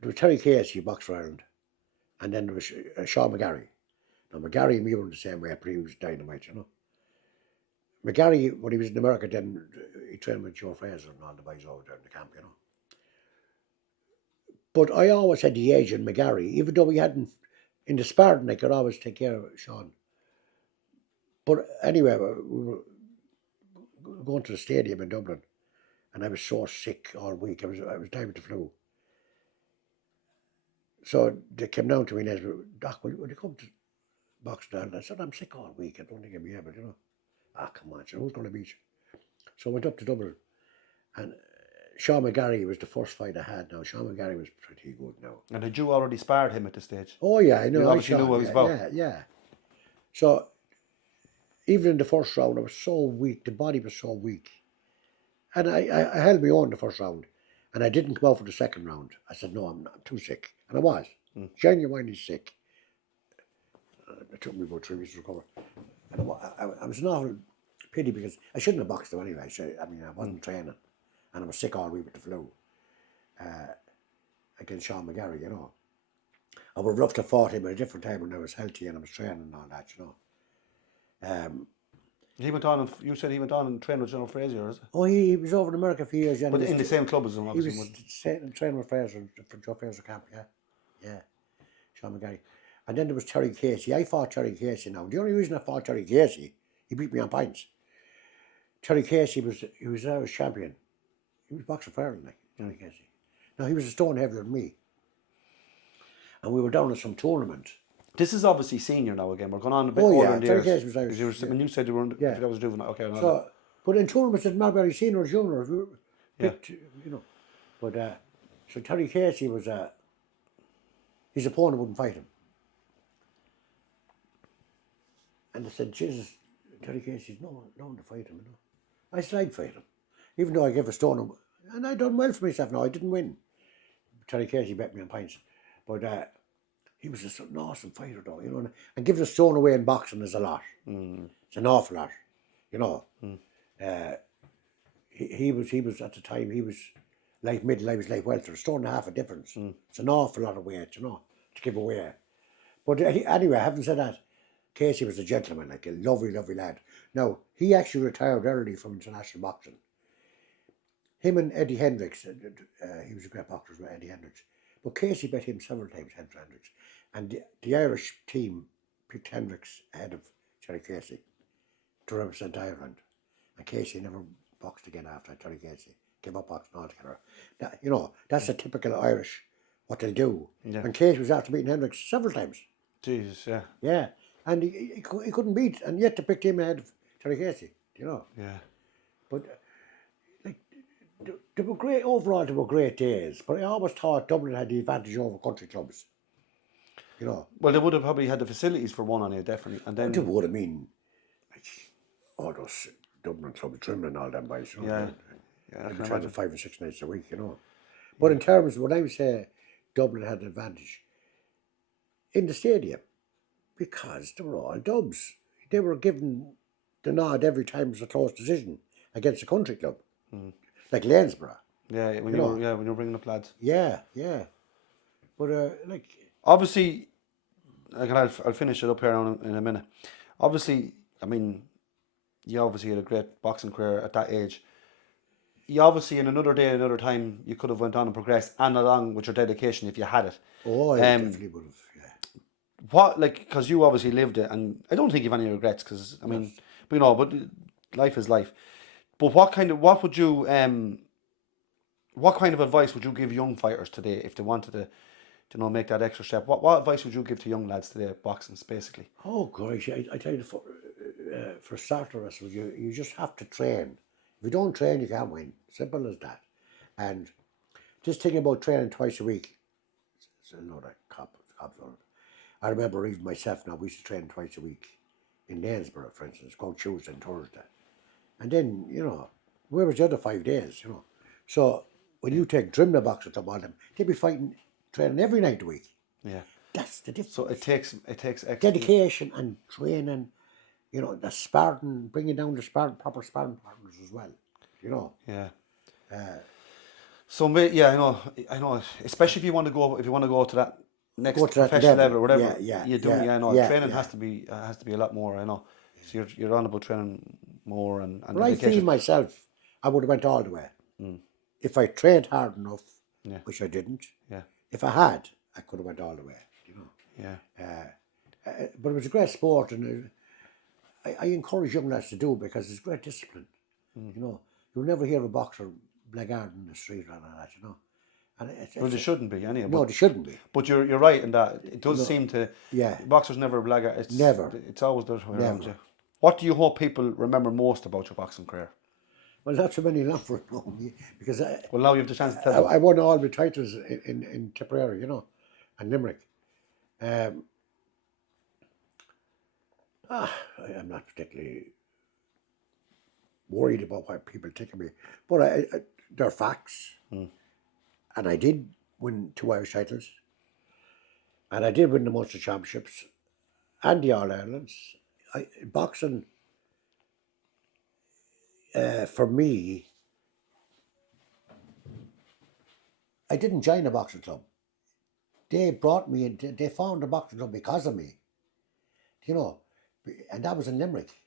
There was Terry Casey, boxed for Ireland, and then there was Sean McGarry. Now McGarry and me were in the same way, but he was dynamite, you know. McGarry, when he was in America, then he trained with Joe Fraser and all the boys over there in the camp, you know. But I always had the edge in McGarry, even though we hadn't in the sparring, I could always take care of Sean. But anyway, we were going to the stadium in Dublin, and I was so sick all week. I was dying with the flu. So they came down to me and they said, Doc, will you come to box down? I said, I'm sick all week. I don't think I'll be able, you know. Ah, come on, so who's going to beat you? So I went up to Dublin, and Sean McGarry was the first fight I had. Now Sean McGarry was pretty good now. and had you already sparred him at this stage? Oh yeah, I know. You I obviously knew what it was about. Yeah, yeah. So even in the first round, I was so weak. The body was so weak, and I held my own the first round, and I didn't come out for the second round. I said, no, I'm too sick, and I was genuinely sick. It took me about 3 weeks to recover, and I was an awful pity because I shouldn't have boxed him anyway. So, I mean, I wasn't training, and I was sick all week with the flu. Against Sean McGarry, you know. I would have loved to have fought him at a different time when I was healthy and I was training and all that, you know. He went on, and you said he went on and trained with General Fraser, is it? Oh, he was over in America for years. But in the same club as him, He obviously. was training with Fraser for Joe Fraser camp, yeah. Yeah, Sean McGarry. And then there was Terry Casey. I fought Terry Casey now. The only reason I fought Terry Casey, he beat me on points. Terry Casey was Irish champion. He was boxing for Ireland, like, Terry Casey. Now, he was a stone heavier than me. And we were down at some tournament. This is obviously senior now again. We're going on a bit Oh, older yeah, in the Terry years. Casey was Irish. When you said you were, Yeah. I think I was juvenile. Okay, no, So, but in tournaments, it didn't matter whether he's senior or junior. If you picked, you know. But, so Terry Casey was, his opponent wouldn't fight him. And they said, Jesus, Terry Casey's no one to fight him, you know. I said, I'd fight him. Even though I gave a stone, and I done well for myself now, I didn't win. Terry Casey bet me on pints. But he was just an awesome fighter though, you know. And giving a stone away in boxing is a lot. It's an awful lot, you know. He was at the time, he was light middle, I was light welter, a stone and a half a difference. It's an awful lot of weight, you know, to give away. But anyway, having said that, Casey was a gentleman, like a lovely, lovely lad. Now, he actually retired early from international boxing. Him and Eddie Hendricks, he was a great boxer with Eddie Hendricks. But Casey bet him several times, Hendricks. And the Irish team picked Hendricks ahead of Terry Casey to represent Ireland. And Casey never boxed again after Terry Casey. Gave up boxing altogether. That, you know, that's a typical Irish, what they'll do. Yeah. And Casey was after beating Hendricks several times. Jesus, yeah. Yeah. And he couldn't beat, and yet they picked him ahead of Terry Casey, you know. Yeah. But they were great, overall they were great days, but I always thought Dublin had the advantage over country clubs, you know. Well, they would have probably had the facilities for one on you, definitely. And then, They would have been, like, all those Dublin clubs, Trimble and all them boys, you know. Yeah, I They'd can be training imagine. 5 or 6 nights a week, you know. But in terms of when I would say Dublin had an advantage in the stadium, because they were all dubs. They were given the nod every time it was a close decision against a country club, like Lanesborough. Yeah, when know. you were bringing up lads. Yeah, yeah. But like, Obviously, I'll finish it up here in a minute. Obviously, I mean, you obviously had a great boxing career at that age. you obviously in another day, another time, you could have went on and progressed, and along with your dedication if you had it. Oh, I definitely would have. Yeah. What, like, because you obviously lived it, and I don't think you've any regrets, because I mean, but, but life is life. But what kind of advice would you give young fighters today if they wanted to, make that extra step? What advice would you give to young lads today, boxing basically? Oh gosh, I tell you, for starters, you just have to train. If you don't train, you can't win. Simple as that. And just thinking about training twice a week, it's another cops on it. I remember even myself now, we used to train twice a week in Lanesborough, for instance, go Tuesday and Thursday. And then, where was the other 5 days, So when you take Drimna boxers up on them, they'd be fighting, training every night a week. Yeah. That's the difference. So it takes extra dedication and training, the sparring, bringing down the proper sparring partners as well, Yeah. So yeah, I know. Especially if you want to go to that next Go to that professional level, level. or whatever Yeah, you do. Yeah, I know. yeah, Training yeah. has to be a lot more. I know. So you're on about training more and But I feel dedication. myself, I would have went all the way. If I trained hard enough, Yeah. which I didn't. Yeah. If I had, I could have went all the way. Yeah. But it was a great sport, and I encourage young lads to do it because it's great discipline. You'll never hear a boxer blackguard in the street or that. And Well, they shouldn't be anyway. No, But, they shouldn't be. but you're right in that it does seem to. Yeah. Boxers never blag it. It's Never. It's always the other way around. Never. Yeah. What do you hope people remember most about your boxing career? Well, not so many Longford know me because Well, now you have the chance to tell them. I won all my titles in Tipperary, and Limerick. I'm not particularly worried about what people think of me, but they're facts. And I did win 2 Irish titles, and I did win the Munster Championships and the All Irelands. Boxing, for me, I didn't join a boxing club. They brought me in, they found a boxing club because of me, and that was in Limerick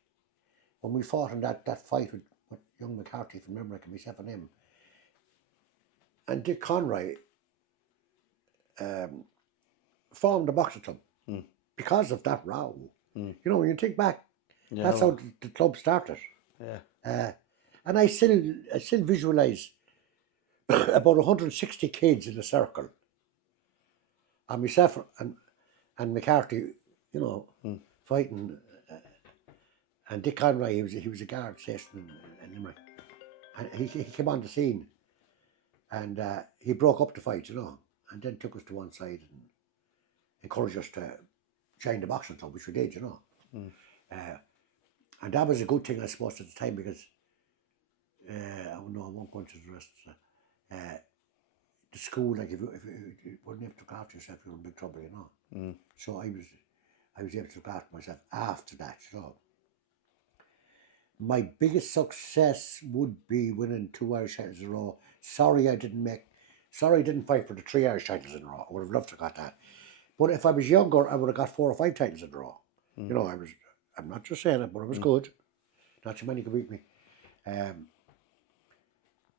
when we fought in that fight with young McCarthy from Limerick and myself and him. And Dick Conroy formed a boxing club because of that row. When you think back, that's how the club started. Yeah. And I still visualise about 160 kids in a circle, and myself and McCarthy, fighting. And Dick Conroy, he was a guard stationed in Limerick, and he came on the scene, and he broke up the fight, and then took us to one side and encouraged us to join the boxing club, which we did, and that was a good thing, I suppose, at the time, because I won't go into the rest. The school, like if you wouldn't have to look after yourself, you were in big trouble, So I was able to look after myself after that, My biggest success would be winning 2 Irish titles in a row. Sorry I didn't fight for the 3 Irish titles in a row. I would have loved to have got that. But if I was younger, I would have got 4 or 5 titles in a row. I'm not just saying it, but it was good. Not too many could beat me.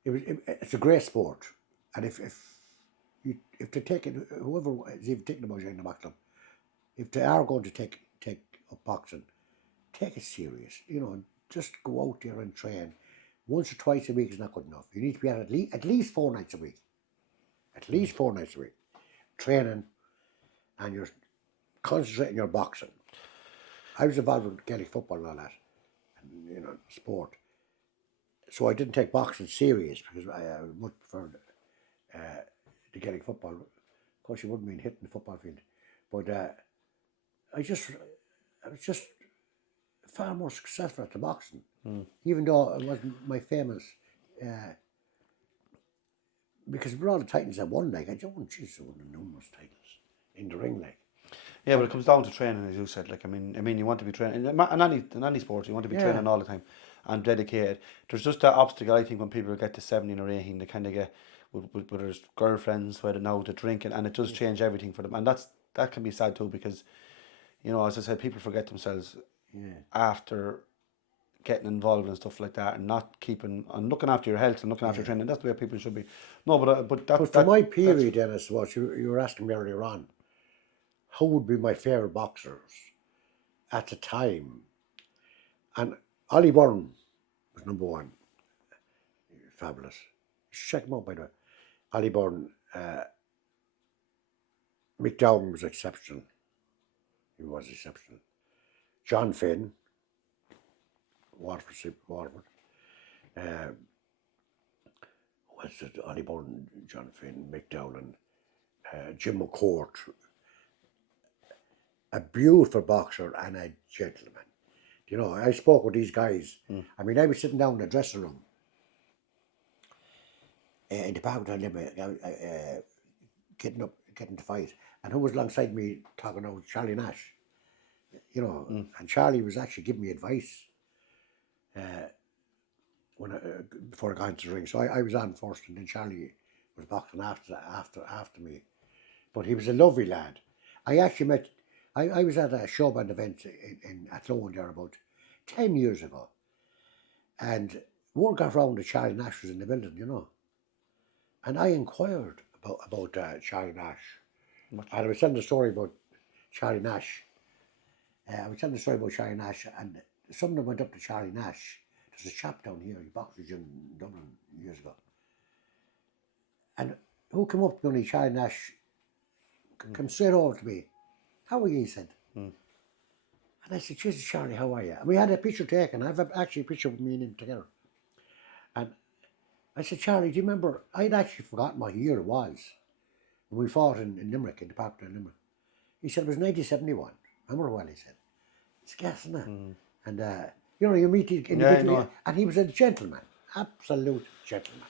It's a great sport. And if they take it, whoever is even thinking about joining the box club, if they are going to take up boxing, take it serious. Just go out there and train. Once or twice a week is not good enough. You need to be at least 4 nights a week. At least 4 nights a week. Training, and you're concentrating your boxing. I was involved with Gaelic football and all that, and sport. So I didn't take boxing serious because I much preferred the Gaelic football. Of course, you wouldn't mean hitting the football field, but I was just far more successful at the boxing, even though it wasn't my famous. Because with all the titles I won, like I won numerous titles in the ring, like. Yeah, but it comes down to training, as you said. Like I mean, you want to be training in any sport. You want to be training all the time and dedicated. There's just that obstacle. I think when people get to 17 or 18, they kind of get with their girlfriends, whether now to drinking, and it does change everything for them. And that can be sad too, because as I said, people forget themselves after getting involved in stuff like that and not keeping and looking after your health and looking after your training. That's the way people should be. No, but But for my period, Dennis, what you were asking me earlier on, who would be my favourite boxers at the time? And Ollie Byrne was number one. Fabulous. You should check him out, by the way. Ollie Byrne. Mick Dowden was exceptional. He was exceptional. John Finn, Waterford. What's it? Ollie Byrne, John Finn, Mick Dowden, Jim McCourt. A beautiful boxer and a gentleman. You know, I spoke with these guys. I mean, I was sitting down in the dressing room in the park with Limerick, getting to fight. And who was alongside me talking about Charlie Nash? You know, and Charlie was actually giving me advice before I got into the ring. So I was on first, and then Charlie was boxing after me. But he was a lovely lad. I actually met. I was at a showband event at Longford there about 10 years ago, and word got round that Charlie Nash was in the building, you know. And I inquired about Charlie Nash. And I was telling the story about Charlie Nash. And someone went up to Charlie Nash. There's a chap down here, he boxed in Dublin years ago. And who came up to me, Charlie Nash, came straight over to me. How are you, he said. And I said, Jesus, Charlie, how are you? And we had a picture taken. I have actually a picture of me and him together. And I said, Charlie, do you remember, I'd actually forgotten what year it was when we fought in Limerick, in the park in Limerick. He said, it was 1971. I remember well, he said. It's gas, isn't it? And, you know, you meet individually, and he was a gentleman, absolute gentleman.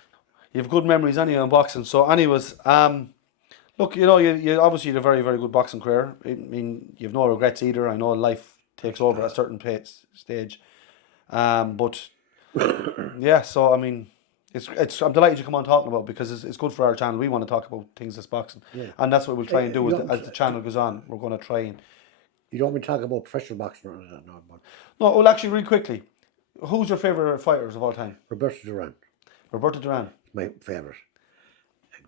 You have good memories anyway on boxing. So anyways, look, you know, you obviously had a very, very good boxing career. I mean, you have no regrets either. I know life takes over at a certain stage. But yeah, so I mean, I'm delighted you come on talking about it because it's good for our channel. We want to talk about things that's boxing, and that's what we'll try and do as the channel goes on. We're going to try and. You don't want me to talk about professional boxing or that? No, but no. Well, actually, really quickly, who's your favourite fighters of all time? Roberto Durán. Roberto Durán. My favourite.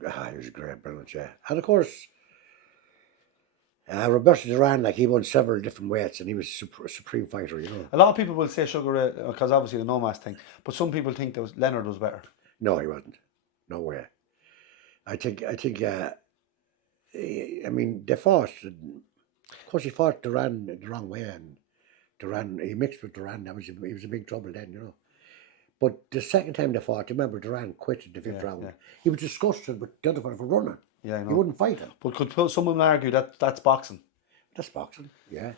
He was a great, brilliant, yeah. And of course, Roberto Durán, like he won several different weights, and he was a supreme fighter, you know. A lot of people will say Sugar Ray because obviously the no-mask thing, but some people think Leonard was better. No, he wasn't. No way. I think. I mean, they fought. Of course, he fought Durán the wrong way, and he mixed with Durán. He was in big trouble then, you know. But the second time they fought, remember, Durán quit in the fifth round. Yeah. He was disgusted with the other one for running. Yeah, I know. He wouldn't fight him. But could someone argue that that's boxing? That's boxing, yeah.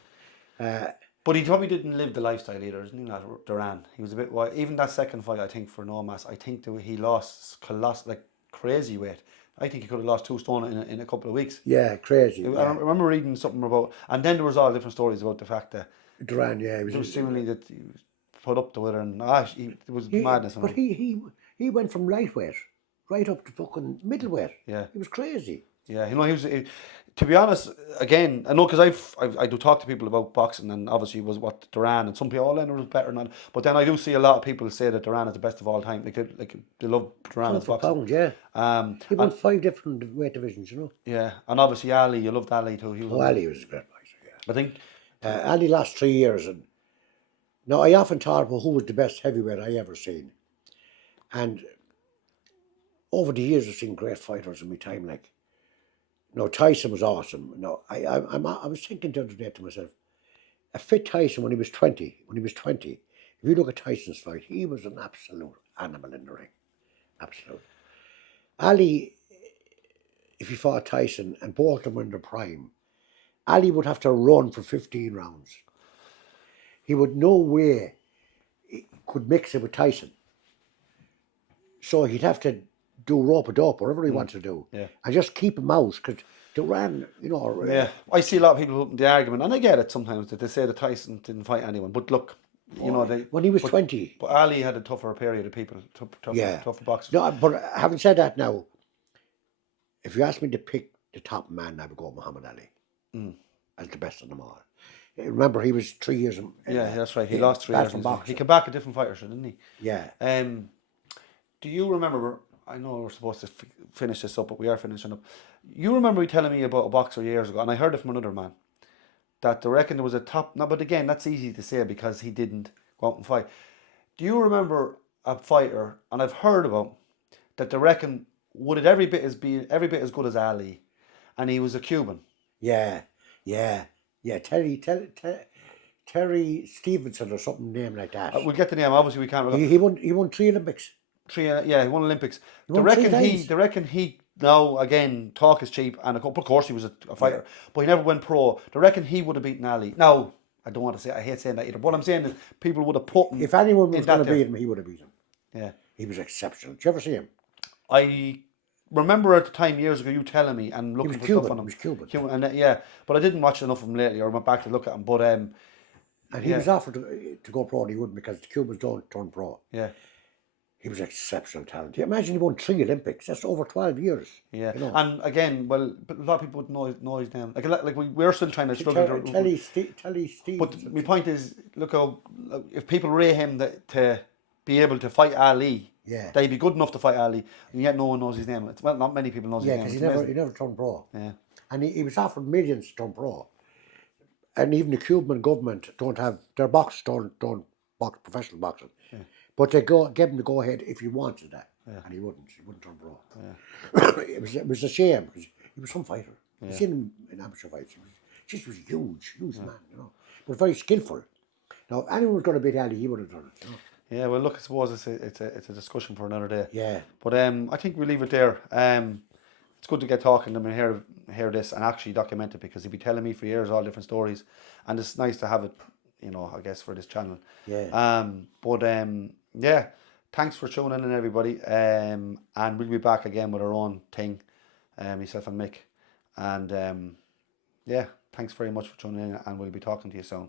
But he probably didn't live the lifestyle either, isn't he, Durán? He was a bit wild. Even that second fight, I think, for no-mask, I think that he lost crazy weight. I think he could have lost 2 stone in a couple of weeks. Yeah, crazy. I remember reading something about, and then there was all different stories about the fact that Durán, yeah, it was seemingly that he was put up to it, and it was madness. But he went from lightweight right up to fucking middleweight. Yeah, he was crazy. Yeah, you know, he was. To be honest, again, I know because I do talk to people about boxing, and obviously it was what Durán, and some people, Leonard was better than that. But then I do see a lot of people say that Durán is the best of all time. They love Durán as boxing. Pound, yeah. He won 5 different weight divisions, you know. Yeah, and obviously Ali, you loved Ali too. Ali was a great fighter. Yeah, I think Ali lost 3 years, and now I often thought, well, who was the best heavyweight I ever seen, and over the years I've seen great fighters in my time, like. No, Tyson was awesome. No, I was thinking the other day to myself, a fit Tyson when he was 20. If you look at Tyson's fight, he was an absolute animal in the ring. Absolute. Ali, if he fought Tyson and both of them were in their prime, Ali would have to run for 15 rounds. He would no way could mix it with Tyson. So he'd have to do rope-a-dope, whatever he wants to do, and just keep him out, because Durán, you know. Yeah, I see a lot of people the argument, and I get it sometimes, that they say that Tyson didn't fight anyone, but look, you know, when he was 20. But Ali had a tougher period of people, tougher boxers. No, but having said that now, if you ask me to pick the top man, I would go Muhammad Ali as the best of them all. Remember, he was 3 years. Yeah, that's right. He lost 3 years. from He boxing. came back a different fighter, didn't he? Yeah. Do you remember? I know we're supposed to finish this up, but we are finishing up. You remember you telling me about a boxer years ago, and I heard it from another man, that they reckon there was a top. No, but again, that's easy to say because he didn't go out and fight. Do you remember a fighter, and I've heard about, that they reckon would it every bit as good as Ali, and he was a Cuban. Yeah. Terry Stevenson or something name like that. We'll get the name. Obviously, we can't. He won 3 Olympics. He won Olympics. They won reckon 3 times. They reckon he. Now again, talk is cheap, and of course he was a fighter, but he never went pro. They reckon he would have beaten Ali. Now I don't want to say. I hate saying that either. What I'm saying is people would have put him. If anyone was going to beat him, he would have beat him. Yeah, he was exceptional. Did you ever see him? I remember at the time years ago you telling me and looking for stuff on him. He was Cuban. And yeah, but I didn't watch enough of him lately. I went back to look at him, but and he was offered to go pro, and he wouldn't because the Cubans don't turn pro. Yeah. He was exceptional talent. Imagine he won 3 Olympics. That's over 12 years. Yeah, and again, well, a lot of people would know his name. Like we're still trying to struggle. Telly Steve. But my point is, look how if people rate him to be able to fight Ali, they'd be good enough to fight Ali, and yet no one knows his name. Well, not many people know his name. Yeah, because he never turned pro. Yeah, and he was offered millions to turn pro, and even the Cuban government don't have their boxers don't box professional boxing. Yeah. But they give him the go ahead if he wanted that, and he wouldn't turn pro. Yeah. it was a shame because he was some fighter. Yeah. I've seen him in amateur fights. He was huge man, but very skillful. Now, if anyone was going to beat Ali, he would have done it. Yeah, well, look, I suppose it's a discussion for another day. Yeah. But I think we leave it there. It's good to get talking and hear this and actually document it because he'd be telling me for years all different stories, and it's nice to have it, I guess for this channel. Yeah. Yeah, thanks for tuning in, everybody. And we'll be back again with our own thing, myself and Mick. And yeah, thanks very much for tuning in, and we'll be talking to you soon.